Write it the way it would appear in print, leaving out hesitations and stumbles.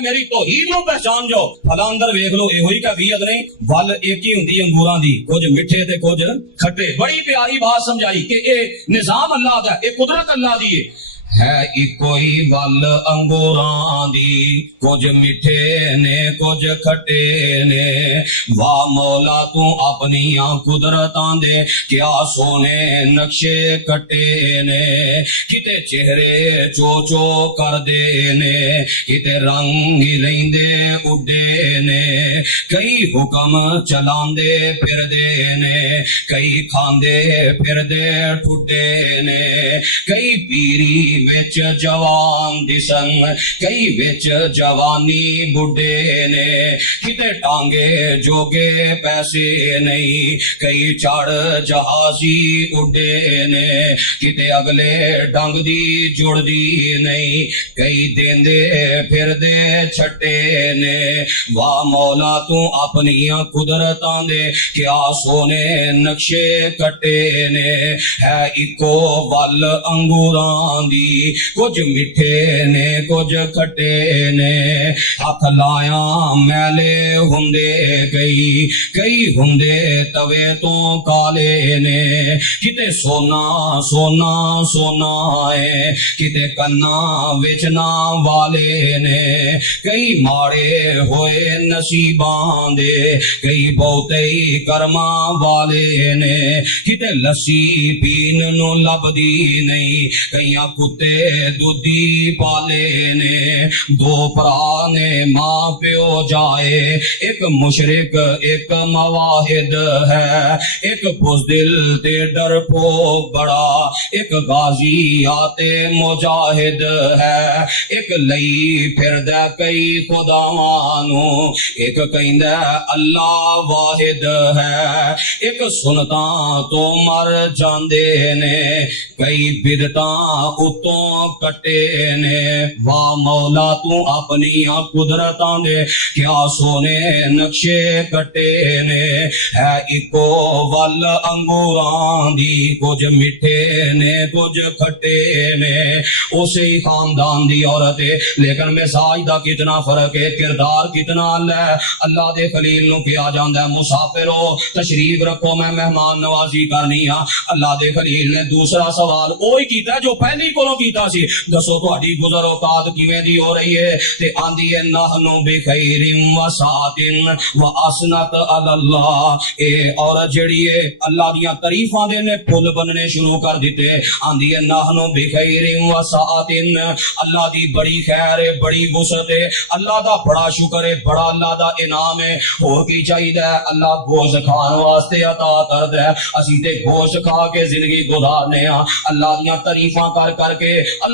ہے میری توحید نو پہچان جاؤ. فلاں اندر ویکھ لو یہ ہوئی کیفیت نہیں ول ایک ہی ہوندی انگوراں دی کچھ میٹھے تے کچھ کھٹے. بڑی پیاری بات سمجھائی کہ اے نظام اللہ دا اے قدرت اللہ دی ہے اکوئی ول انگوراں دی کچھ میٹھے نے کچھ کھٹے نے. واہ مولا تو اپنیاں قدرتاں دے کیا سونے نقشے کٹے نے. کتے چہرے چو چو کر دے نے کتے رنگ ہی لیندے اڈے نے. کئی حکم چلاندے پھر دے نے کئی کھاندے پھر دے ٹھڈے نے. کئی پیری وچ جوان دسن کئی وچ جوانی بڈھے نے. کتے ٹانگے جوگے پیسے نہیں کئی چڑھ جہازی اڈے نے. کتے اگلے ڈنگ دی جڑ دی نہیں کئی دیندے پھر دے چھٹے نے. واہ مولا تو اپنیاں قدرتاں دے کیا سونے نقشے کٹے نے. ہے اکو ول انگوراں دی کچھ میٹھے نے کچھ کھٹے نے. ہاتھ لایا میلے ہندے کئی ہندے توے تو کالے نے. کتے سونا سونا سونا ہے کتے کنا وچنا والے نے. کئی ماڑے ہوئے نصیباں دے کئی بہتے کرماں والے نے. کتے لسی پین نو لبدی نہیں کئیاں کتے دودھی پالے نے. دو پرا نے ماں پیو جائے ایک مشرک ایک مواحد ہے. ایک بزدل تے ڈر پو بڑا ایک غازی آتے مجاہد ہے. ایک لئی پھردہ کئی خداوانو ایک کہندہ اللہ واحد ہے. ایک سنتاں تو مر جاندے نے کئی بدتاں اتوں کٹے نے. واہ مولا تو اپنیاں قدرتاں دے کیا سونے نقشے کٹے نے. ہے اکو ول انگوراں دی کچھ میٹھے نے کچھ کھٹے نے. اسی خاندان دی عورت ہے لیکن مزاج دا کتنا فرق ہے کردار کتنا اللہ. اللہ دے خلیل نو کیا جاندا ہے مسافرو تشریف رکھو میں مہمان نوازی کرنی ہاں. اللہ دے خلیل نے دوسرا سوال وہی کیتا جو پہلی کولوں کیتا سی دسو تہاڈی گزر اوقات کیویں دی ہو رہی ہے. تے آندی ہے نحنو بخیر و سعۃ و اسنت علی اللہ. اے اور جڑی ہے اللہ دیاں تعریفاں دے نے پھل بننے شروع کر دیتے. آندی ہے نحنو بخیر و سعۃ اللہ دی بڑی خیر ہے بڑی وسعت ہے اللہ دا بڑا شکر ہے بڑا اللہ دا انعام ہے. ہور کی چاہیے اللہ گوشت کھان واسطے عطا کردا ہے. اسی تے گوشت کھا کے زندگی گزارنے ہاں اللہ دیاں تعریفاں کر کر کے.